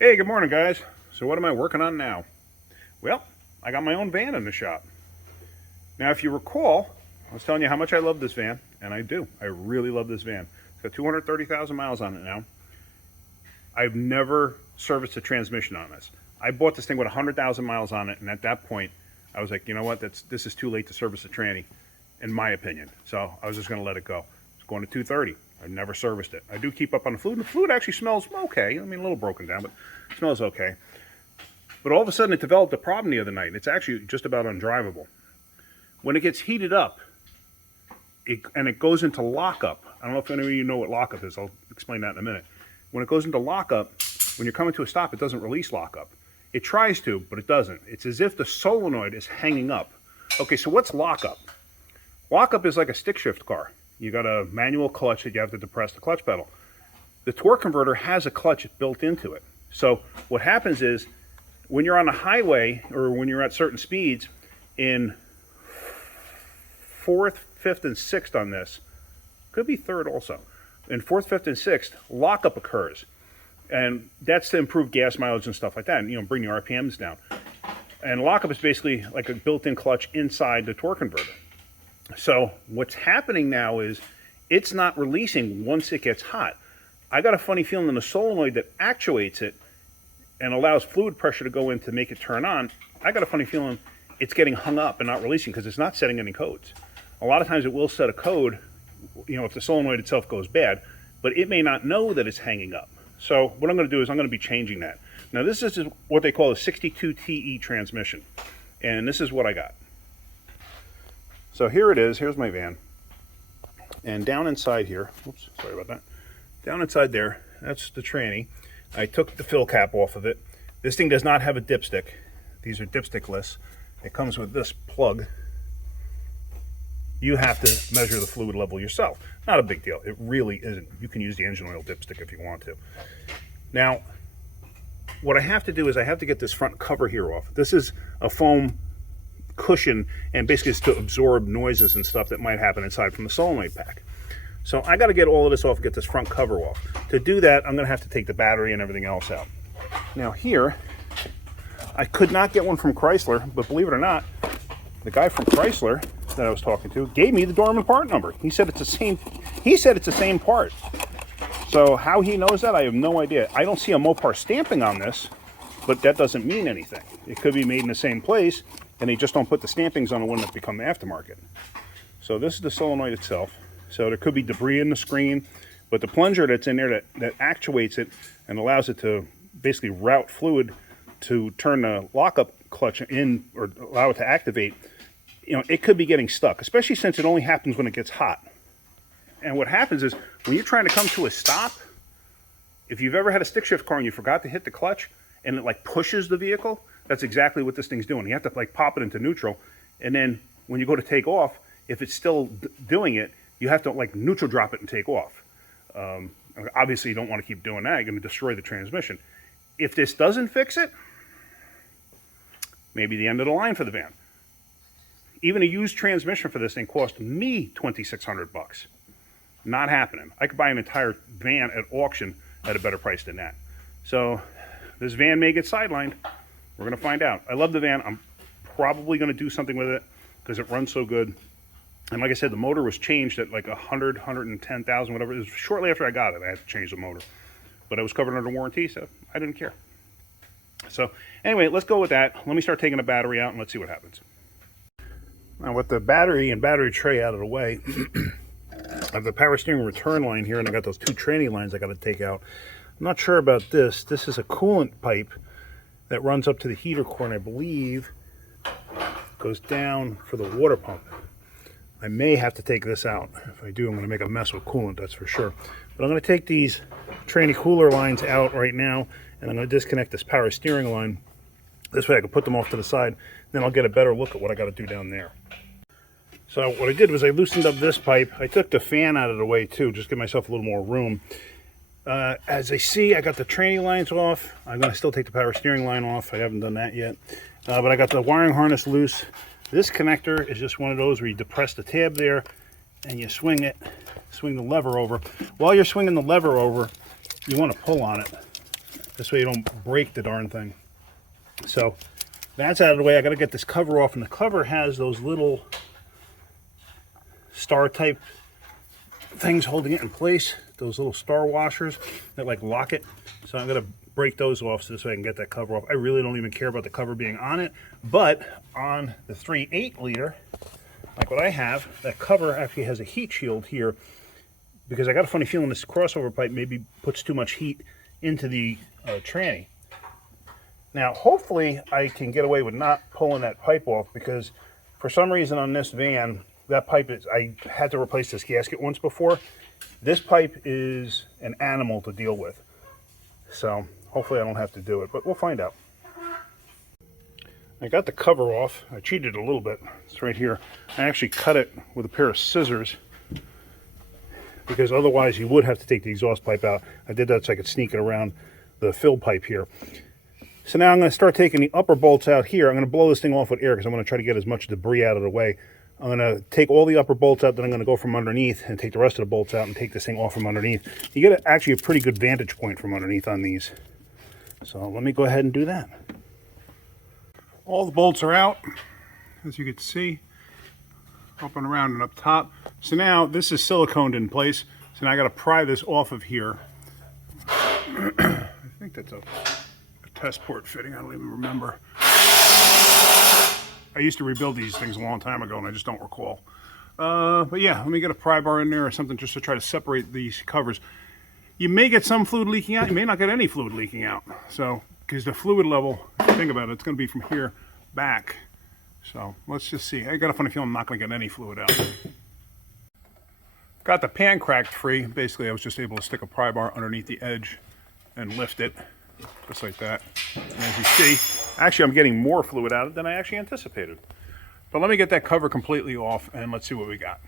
Hey, good morning, guys. So what am I working on now? Well, I got my own van in the shop. Now, if you recall, I was telling you how much I love this van, and I do. I really love this van. It's got 230,000 miles on it now. I've never serviced a transmission on this. I bought this thing with 100,000 miles on it, and at that point, I was like, you know what, this is too late to service a tranny, in my opinion. So I was just going to let it go. It's going to 230. I've never serviced it. I do keep up on the fluid. The fluid actually smells okay. I mean, a little broken down, but it smells okay. But all of a sudden, it developed a problem the other night. It's actually just about undrivable. When it gets heated up, and it goes into lockup. I don't know if any of you know what lockup is. I'll explain that in a minute. When it goes into lockup, when you're coming to a stop, it doesn't release lockup. It tries to, but it doesn't. It's as if the solenoid is hanging up. Okay, so what's lockup? Lockup is like a stick shift car. You got a manual clutch that you have to depress the clutch pedal. The torque converter has a clutch built into it. So what happens is when you're on the highway or when you're at certain speeds in 4th, 5th, and 6th on this, could be 3rd also. In 4th, 5th, and 6th, lockup occurs. And that's to improve gas mileage and stuff like that, and bring the RPMs down. And lockup is basically like a built-in clutch inside the torque converter. So what's happening now is it's not releasing once it gets hot. I got a funny feeling in the solenoid that actuates it and allows fluid pressure to go in to make it turn on. I got a funny feeling it's getting hung up and not releasing because it's not setting any codes. A lot of times it will set a code, if the solenoid itself goes bad, but it may not know that it's hanging up. So what I'm going to do is I'm going to be changing that. Now this is what they call a 62 TE transmission, and this is what I got. So here it is. Here's my van. And down inside here, oops, sorry about that. Down inside there, that's the tranny. I took the fill cap off of it. This thing does not have a dipstick. These are dipstickless. It comes with this plug. You have to measure the fluid level yourself. Not a big deal. It really isn't. You can use the engine oil dipstick if you want to. Now, what I have to do is I have to get this front cover here off. This is a foam cushion, and basically it's to absorb noises and stuff that might happen inside from the solenoid pack. So I got to get all of this off and get this front cover off. To do that, I'm going to have to take the battery and everything else out. Now here, I could not get one from Chrysler, but believe it or not, the guy from Chrysler that I was talking to gave me the Dorman part number. He said it's the same. He said it's the same part. So how he knows that, I have no idea. I don't see a Mopar stamping on this, but that doesn't mean anything. It could be made in the same place, and they just don't put the stampings on the one that become aftermarket. So this is the solenoid itself. So there could be debris in the screen, but the plunger that's in there that actuates it and allows it to basically route fluid to turn the lockup clutch in or allow it to activate, it could be getting stuck, especially since it only happens when it gets hot. And what happens is when you're trying to come to a stop, if you've ever had a stick shift car and you forgot to hit the clutch and it pushes the vehicle, that's exactly what this thing's doing. You have to pop it into neutral, and then when you go to take off, if it's still doing it, you have to neutral drop it and take off. Obviously, you don't want to keep doing that. You're going to destroy the transmission. If this doesn't fix it, maybe the end of the line for the van. Even a used transmission for this thing cost me $2,600. Not happening. I could buy an entire van at auction at a better price than that. So this van may get sidelined. We're going to find out. I love the van. I'm probably going to do something with it because it runs so good. And like I said, the motor was changed at 100, 110,000, whatever. It was shortly after I got it, I had to change the motor. But it was covered under warranty, so I didn't care. So anyway, let's go with that. Let me start taking the battery out and let's see what happens. Now with the battery and battery tray out of the way, I have the power steering return line here, and I got those 2 tranny lines I got to take out. I'm not sure about this. This is a coolant pipe that runs up to the heater core, and I believe goes down for the water pump. I may have to take this out. If I do, I'm going to make a mess with coolant, that's for sure. But I'm going to take these tranny cooler lines out right now, and I'm going to disconnect this power steering line. This way I can put them off to the side, then I'll get a better look at what I got to do down there. So what I did was I loosened up this pipe. I took the fan out of the way too, just give myself a little more room. As I see, I got the tranny lines off. I'm going to still take the power steering line off. I haven't done that yet. But I got the wiring harness loose. This connector is just one of those where you depress the tab there and you swing it, swing the lever over. While you're swinging the lever over, you want to pull on it This way you don't break the darn thing. So that's out of the way. I got to get this cover off, and the cover has those little star type things holding it in place, those little star washers that like lock it. So I'm going to break those off so this way I can get that cover off. I really don't even care about the cover being on it, but on the 3/8 liter, like what I have, that cover actually has a heat shield here, because I got a funny feeling this crossover pipe maybe puts too much heat into the tranny. Now, hopefully I can get away with not pulling that pipe off, because for some reason on this van, that pipe is, I had to replace this gasket once before. This pipe is an animal to deal with. So hopefully I don't have to do it, but we'll find out. I got the cover off. I cheated a little bit. It's right here. I actually cut it with a pair of scissors, because otherwise you would have to take the exhaust pipe out. I did that so I could sneak it around the fill pipe here. So now I'm going to start taking the upper bolts out here. I'm going to blow this thing off with air because I'm going to try to get as much debris out of the way. I'm going to take all the upper bolts out, then I'm going to go from underneath and take the rest of the bolts out and take this thing off from underneath. You get actually a pretty good vantage point from underneath on these. So let me go ahead and do that. All the bolts are out, as you can see, up and around and up top. So now this is siliconed in place. So now I got to pry this off of here. I think that's a test port fitting. I don't even remember. I used to rebuild these things a long time ago and I just don't recall. But yeah, let me get a pry bar in there or something just to try to separate these covers. You may get some fluid leaking out. You may not get any fluid leaking out. So, because the fluid level, think about it, it's going to be from here back. So let's just see. I got a funny feeling I'm not going to get any fluid out. Got the pan cracked free. Basically, I was just able to stick a pry bar underneath the edge and lift it, just like that. And as you see, actually I'm getting more fluid out of it than I actually anticipated. But let me get that cover completely off and let's see what we got.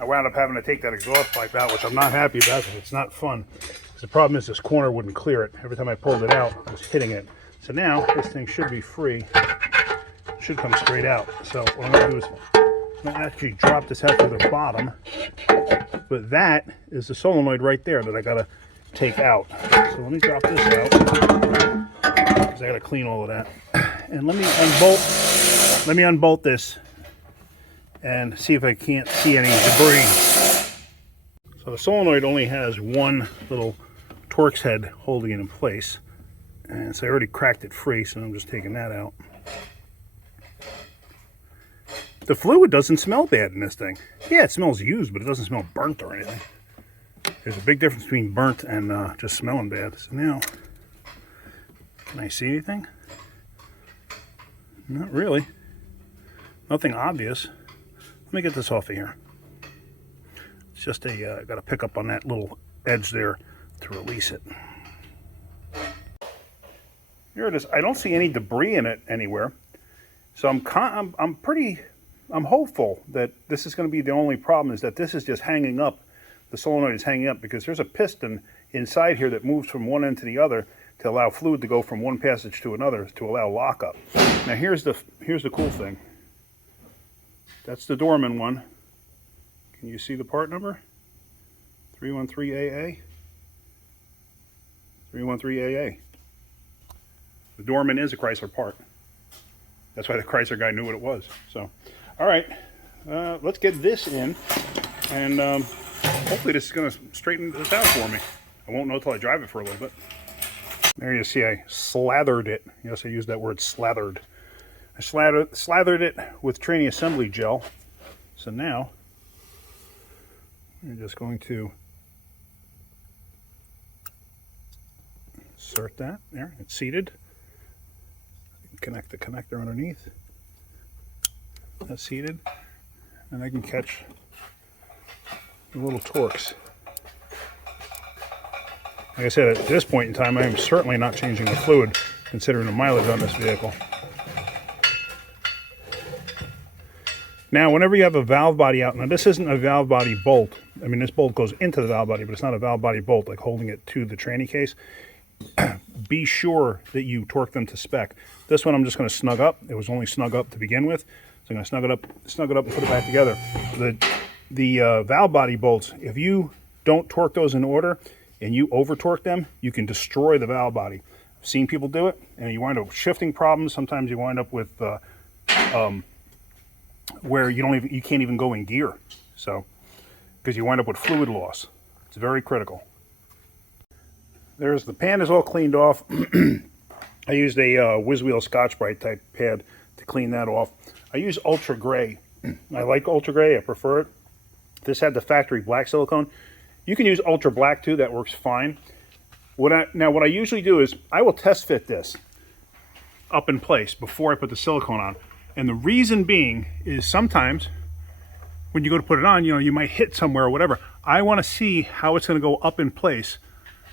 I wound up having to take that exhaust pipe out, which I'm not happy about because it's not fun. The problem is this corner wouldn't clear it. Every time I pulled it out, I was hitting it. So now this thing should be free. It should come straight out. So what I'm going to do is I'm going to actually drop this out to the bottom. But that is the solenoid right there that I got to take out. So let me drop this out, because I got to clean all of that. And let me unbolt this and see if I can't see any debris. So the solenoid only has one little Torx head holding it in place. And so I already cracked it free, so I'm just taking that out. The fluid doesn't smell bad in this thing. Yeah, it smells used, but it doesn't smell burnt or anything. There's a big difference between burnt and just smelling bad. So now, can I see anything? Not really. Nothing obvious. Let me get this off of here. It's just I got to pick up on that little edge there to release it. Here it is. I don't see any debris in it anywhere. So I'm hopeful that this is going to be the only problem, is that this is just hanging up. The solenoid is hanging up because there's a piston inside here that moves from one end to the other to allow fluid to go from one passage to another to allow lockup. Now here's the cool thing. That's the Dorman one. Can you see the part number? 313AA. 313AA. The Dorman is a Chrysler part. That's why the Chrysler guy knew what it was. So, all right, let's get this in, and hopefully this is going to straighten this out for me. I won't know until I drive it for a little bit. There you see I slathered it. Yes, I used that word, slathered. I slathered it with tranny assembly gel. So now I'm just going to insert that. There, it's seated. Connect the connector underneath. That's seated. And I can catch the little Torx. Like I said, at this point in time, I am certainly not changing the fluid, considering the mileage on this vehicle. Now, whenever you have a valve body out, now this isn't a valve body bolt. I mean, this bolt goes into the valve body, but it's not a valve body bolt, like holding it to the tranny case. Be sure that you torque them to spec. This one I'm just going to snug up. It was only snug up to begin with. So I'm going to snug it up and put it back together. The valve body bolts, if you don't torque those in order, and you over torque them, you can destroy the valve body. I've seen people do it, and you wind up with shifting problems. Sometimes you wind up with where you can't even go in gear. So, because you wind up with fluid loss. It's very critical. The pan is all cleaned off. I used a Whiz Wheel Scotch-Brite type pad to clean that off. I use Ultra Gray. I like Ultra Gray, I prefer it. This had the factory black silicone. You can use Ultra Black too, that works fine. What I usually do is I will test fit this up in place before I put the silicone on. And the reason being is sometimes when you go to put it on, you might hit somewhere or whatever. I want to see how it's going to go up in place,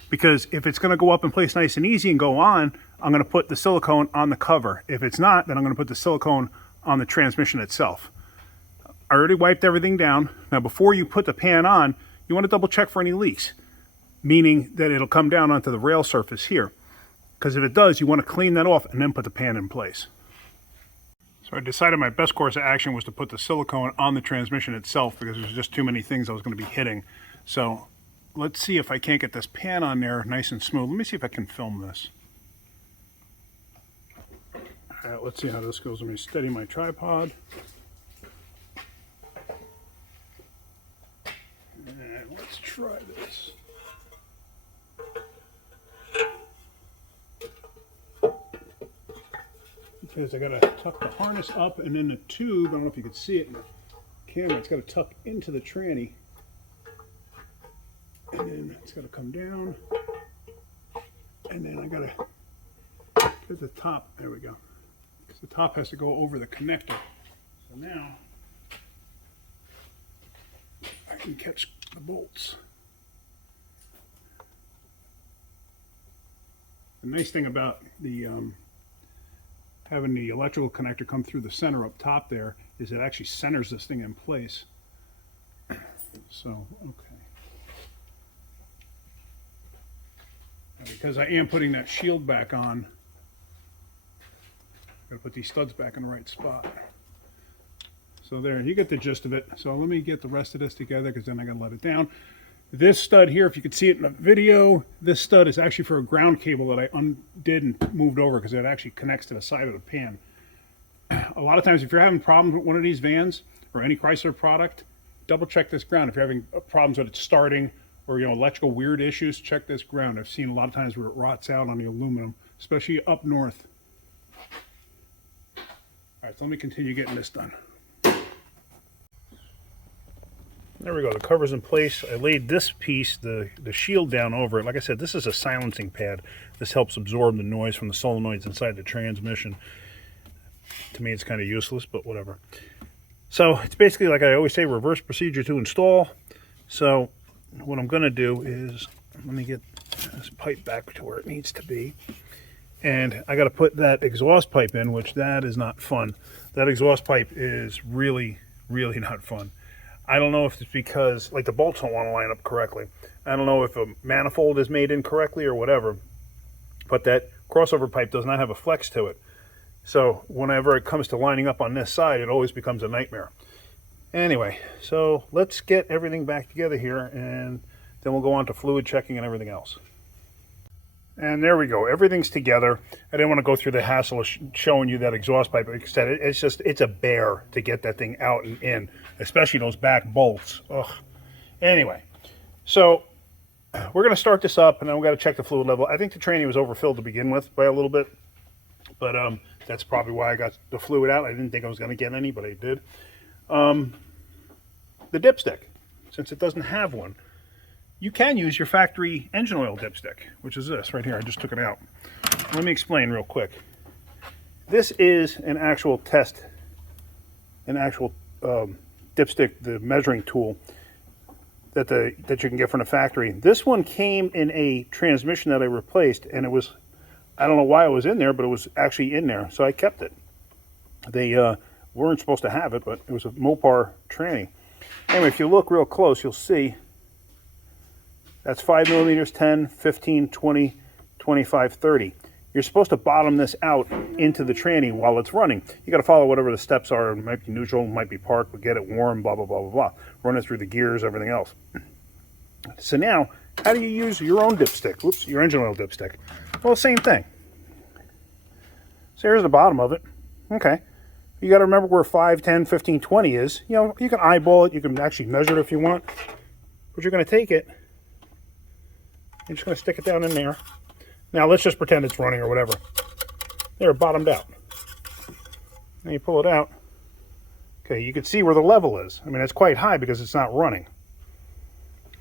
because if it's going to go up in place nice and easy and go on, I'm going to put the silicone on the cover. If it's not, then I'm going to put the silicone on the transmission itself. I already wiped everything down. Now before you put the pan on, you want to double check for any leaks, meaning that it'll come down onto the rail surface here. Because if it does, you want to clean that off and then put the pan in place. So I decided my best course of action was to put the silicone on the transmission itself, because there's just too many things I was going to be hitting. So let's see if I can't get this pan on there nice and smooth. Let me see if I can film this. All right, let's see how this goes. Let me steady my tripod. And let's try this. Because I gotta tuck the harness up, and then the tube, I don't know if you can see it in the camera, it's gotta tuck into the tranny. And then it's gotta come down. And then I gotta get the top, there we go. Because the top has to go over the connector. So now I can catch the bolts. The nice thing about the having the electrical connector come through the center up top there is it actually centers this thing in place. So, okay. Now, because I am putting that shield back on, I'm gonna put these studs back in the right spot. So there, you get the gist of it. So let me get the rest of this together, because then I gotta let it down. This stud here, if you could see it in the video, this stud is actually for a ground cable that I undid and moved over, because it actually connects to the side of the pan. A lot of times if you're having problems with one of these vans or any Chrysler product, double check this ground. If you're having problems with it starting, or electrical weird issues, check this ground. I've seen a lot of times where it rots out on the aluminum, especially up north. All right, so let me continue getting this done. There we go, the cover's in place. I laid this piece, the shield down over it. Like I said, this is a silencing pad. This helps absorb the noise from the solenoids inside the transmission. To me, it's kind of useless, but whatever. So it's basically, like I always say, reverse procedure to install. So what I'm going to do is, let me get this pipe back to where it needs to be. And I got to put that exhaust pipe in, which that is not fun. That exhaust pipe is really, really not fun. I don't know if it's because, like, the bolts don't want to line up correctly. I don't know if a manifold is made incorrectly or whatever, but that crossover pipe does not have a flex to it. So whenever it comes to lining up on this side, it always becomes a nightmare. Anyway, so let's get everything back together here, and then we'll go on to fluid checking and everything else. And there we go, everything's together. I didn't want to go through the hassle of showing you that exhaust pipe. Like I said, it's a bear to get that thing out and in, especially those back bolts. Ugh. Anyway, so we're going to start this up, and then we've got to check the fluid level. I think the tranny was overfilled to begin with by a little bit, but that's probably why I got the fluid out. I didn't think I was going to get any, but I did. The dipstick, since it doesn't have one, you can use your factory engine oil dipstick, which is this right here. I just took it out. Let me explain real quick. This is an actual dipstick, the measuring tool that you can get from the factory. This one came in a transmission that I replaced, and it was, I don't know why it was in there, but it was actually in there, so I kept it. They weren't supposed to have it, but it was a Mopar tranny. Anyway, if you look real close, you'll see that's 5 millimeters, 10, 15, 20, 25, 30. You're supposed to bottom this out into the tranny while it's running. You got to follow whatever the steps are. It might be neutral, it might be park, but get it warm, blah, blah, blah, blah, blah. Run it through the gears, everything else. So now How do you use your own dipstick? Whoops, your engine oil dipstick. Well, same thing. So here's the bottom of it. Okay. You got to remember where 5, 10, 15, 20 is. You know, you can eyeball it. You can actually measure it if you want. But you're going to take it. You're just going to stick it down in there. Now, let's just pretend it's running or whatever. There, bottomed out. And you pull it out. Okay, you can see where the level is. I mean, it's quite high because it's not running.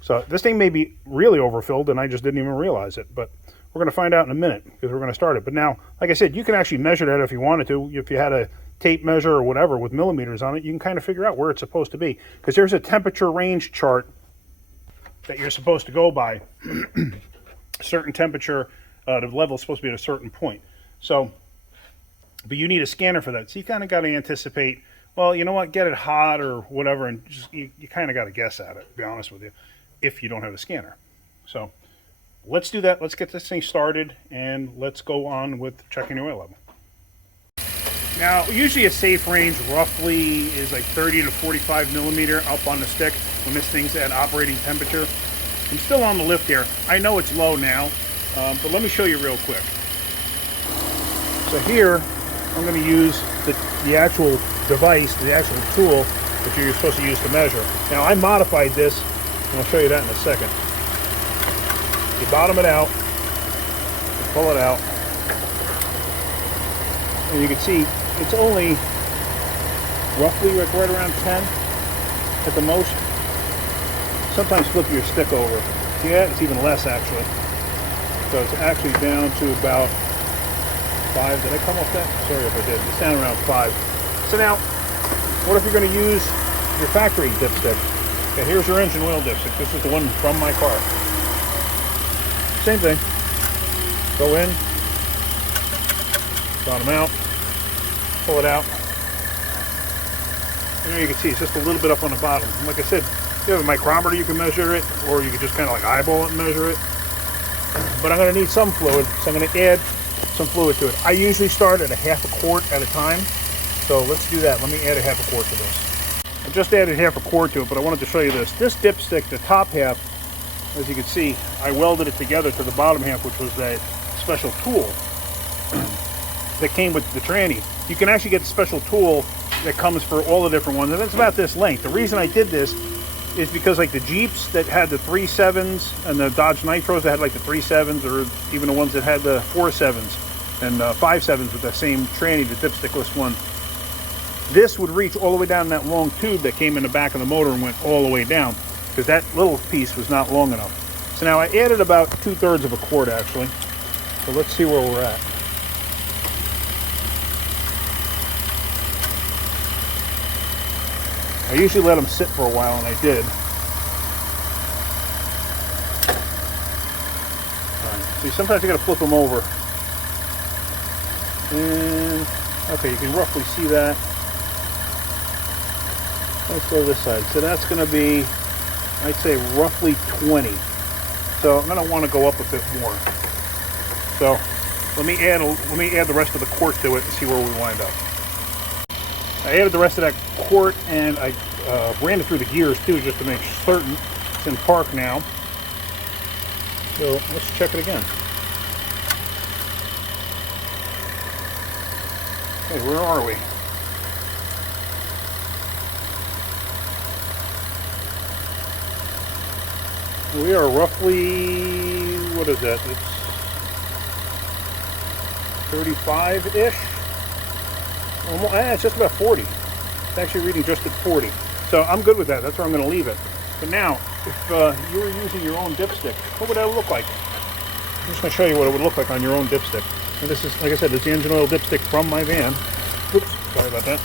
So this thing may be really overfilled and I just didn't even realize it. But we're going to find out in a minute because we're going to start it. But now, like I said, you can actually measure that if you wanted to. If you had a tape measure or whatever with millimeters on it, you can kind of figure out where it's supposed to be. Because there's a temperature range chart that you're supposed to go by. A certain temperature, the level is supposed to be at a certain point. So, but you need a scanner for that. So you kind of got to anticipate, well, you know what, get it hot or whatever, and just you kind of got to guess at it, to be honest with you, if you don't have a scanner. So let's do that. Let's get this thing started, and let's go on with checking the oil level. Now, usually a safe range roughly is like 30 to 45 millimeter up on the stick when this thing's at operating temperature. I'm still on the lift here. I know it's low now, but let me show you real quick. So here, I'm going to use the actual device, the actual tool that you're supposed to use to measure. Now, I modified this, and I'll show you that in a second. You bottom it out, you pull it out, and you can see it's only roughly like right around 10 at the most. Sometimes flip your stick over. Yeah, it's even less actually. So it's actually down to about 5. Did I come off that? Sorry if I did. It's down around 5. So now, what if you're going to use your factory dipstick? Okay, here's your engine oil dipstick. This is the one from my car. Same thing. Go in, bottom out, pull it out. And there you can see it's just a little bit up on the bottom. And like I said, if you have a micrometer, you can measure it, or you can just kind of like eyeball it and measure it. But I'm going to need some fluid, so I'm going to add some fluid to it. I usually start at a half a quart at a time, so let's do that. Let me add a half a quart to this. I just added half a quart to it, but I wanted to show you this. This dipstick, the top half, as you can see, I welded it together to the bottom half, which was that special tool that came with the tranny. You can actually get the special tool that comes for all the different ones, and it's about this length. The reason I did this is because like the Jeeps that had the 3.7s and the Dodge Nitros that had like the 3.7s, or even the ones that had the 4.7s and 5.7s with that same tranny, the dipstickless one, this would reach all the way down that long tube that came in the back of the motor and went all the way down, because that little piece was not long enough. So now I added about 2/3 of a quart actually. So let's see where we're at. I usually let them sit for a while, and I did. Alright, see, sometimes you gotta flip them over. And, okay, you can roughly see that. Let's go this side. So that's gonna be, I'd say, roughly 20. So I'm gonna want to go up a bit more. So let me add the rest of the quart to it and see where we wind up. I added the rest of that quart, and I ran it through the gears too, just to make certain it's in park now. So let's check it again. Okay, where are we? We are roughly, what is that? It's 35-ish. It's just about 40. It's actually reading just at 40. So I'm good with that. That's where I'm going to leave it. But now, if you were using your own dipstick, what would that look like? I'm just going to show you what it would look like on your own dipstick. And this is, like I said, it's the engine oil dipstick from my van. Oops, sorry about that.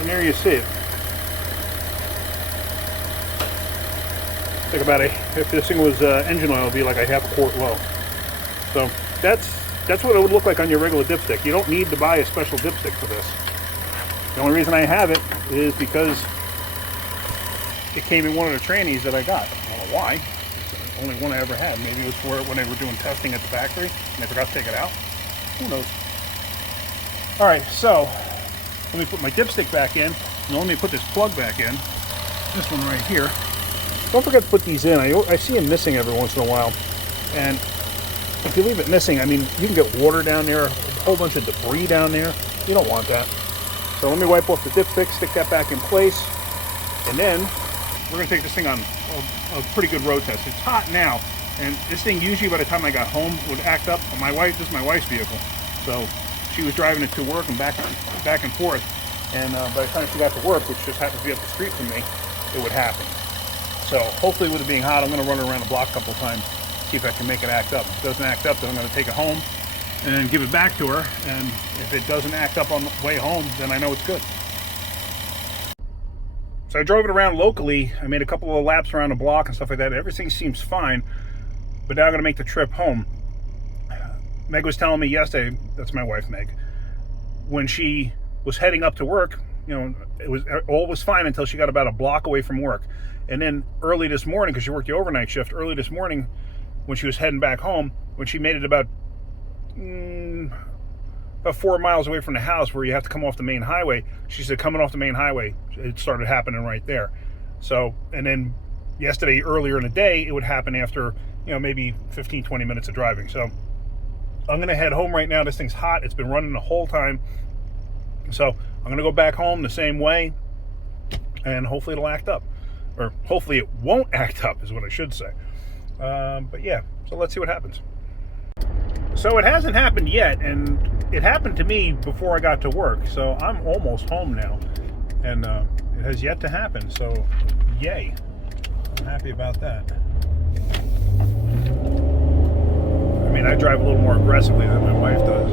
And there you see it. Like about if this thing was engine oil, it'd be like a half a quart low. So that's what it would look like on your regular dipstick. You don't need to buy a special dipstick for this. The only reason I have it is because it came in one of the trannies that I got. I don't know why. It's the only one I ever had. Maybe it was for it when they were doing testing at the factory and they forgot to take it out. Who knows? All right, so let me put my dipstick back in, and let me put this plug back in. This one right here. Don't forget to put these in. I see them missing every once in a while. And if you leave it missing, I mean, you can get water down there, a whole bunch of debris down there. You don't want that. So let me wipe off the dipstick, stick that back in place, and then we're going to take this thing on a pretty good road test. It's hot now, and this thing usually by the time I got home would act up. This is my wife's vehicle, so she was driving it to work and back and forth, and by the time she got to work, which just happens to be up the street from me, it would happen. So hopefully with it being hot, I'm going to run it around the block a couple times, see if I can make it act up. If it doesn't act up, then I'm going to take it home and give it back to her, and if it doesn't act up on the way home, then I know it's good. So I drove it around locally. I made a couple of laps around the block and stuff like that. Everything seems fine, but now I'm going to make the trip home. Meg was telling me yesterday, that's my wife Meg, when she was heading up to work, you know, all was fine until she got about a block away from work. And then early this morning, because she worked the overnight shift, early this morning when she was heading back home, when she made it about 4 miles away from the house where you have to come off the main highway, she said coming off the main highway, it started happening right there. So, and then yesterday, earlier in the day, it would happen after, you know, maybe 15, 20 minutes of driving. So I'm going to head home right now. This thing's hot. It's been running the whole time. So I'm going to go back home the same way, and hopefully it'll act up. Or hopefully it won't act up is what I should say. But yeah, so let's see what happens. So it hasn't happened yet, and it happened to me before I got to work. So I'm almost home now, and it has yet to happen. So yay, I'm happy about that. I mean, I drive a little more aggressively than my wife does.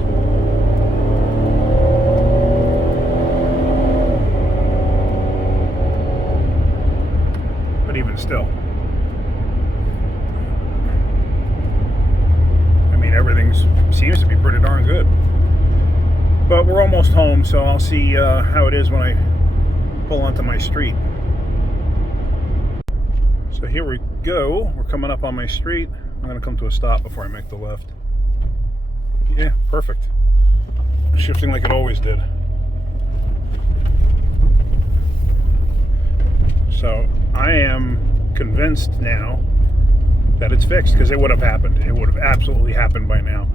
But even still, I mean, everything seems to be pretty darn good. But we're almost home, so I'll see how it is when I pull onto my street. So here we go. We're coming up on my street. I'm going to come to a stop before I make the left. Yeah, perfect. Shifting like it always did. So I am convinced now that it's fixed, because it would have happened. It would have absolutely happened by now.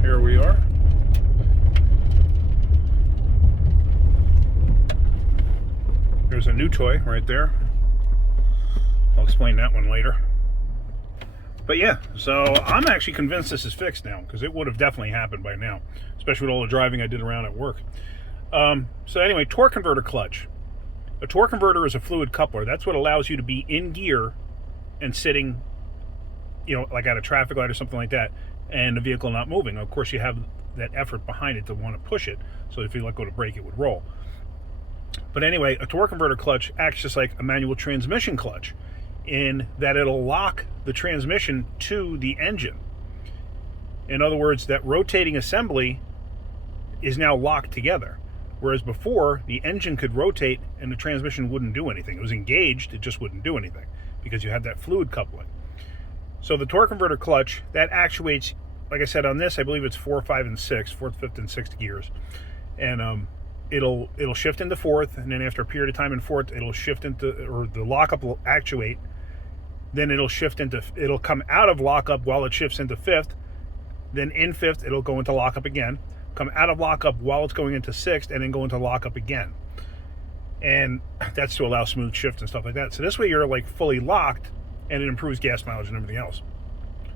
Here we are. There's a new toy right there. I'll explain that one later. But yeah, so I'm actually convinced this is fixed now, because it would have definitely happened by now, especially with all the driving I did around at work. So anyway, torque converter clutch. A torque converter is a fluid coupler. That's what allows you to be in gear and sitting, you know, like at a traffic light or something like that, and the vehicle not moving. Of course, you have that effort behind it to want to push it, so if you let go to brake, it would roll. But anyway, a torque converter clutch acts just like a manual transmission clutch, in that it'll lock the transmission to the engine. In other words, that rotating assembly is now locked together. Whereas before, the engine could rotate and the transmission wouldn't do anything. It was engaged, it just wouldn't do anything, because you had that fluid coupling. So the torque converter clutch, that actuates, like I said, on this, I believe it's 4, 5, and 6, 4th, 5th, and 6th gears. And it'll shift into 4th, and then after a period of time in 4th, it'll shift into, or the lockup will actuate. Then it'll shift into, it'll come out of lockup while it shifts into 5th. Then in 5th, it'll go into lockup again. Come out of lockup while it's going into 6th, and then go into lockup again. And that's to allow smooth shift and stuff like that. So this way you're like fully locked, and it improves gas mileage and everything else.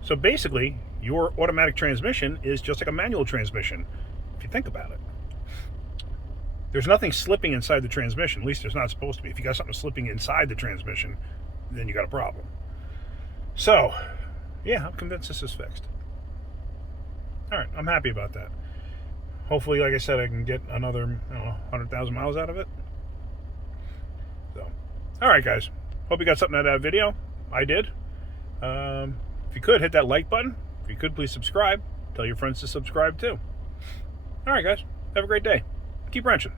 So basically, your automatic transmission is just like a manual transmission, if you think about it. There's nothing slipping inside the transmission. At least there's not supposed to be. If you got something slipping inside the transmission, then you got a problem. So, yeah, I'm convinced this is fixed. All right, I'm happy about that. Hopefully, like I said, I can get another, 100,000 miles out of it. So, all right, guys. Hope you got something out of that video. I did. If you could, hit that like button. If you could, please subscribe. Tell your friends to subscribe, too. All right, guys. Have a great day. Keep wrenching.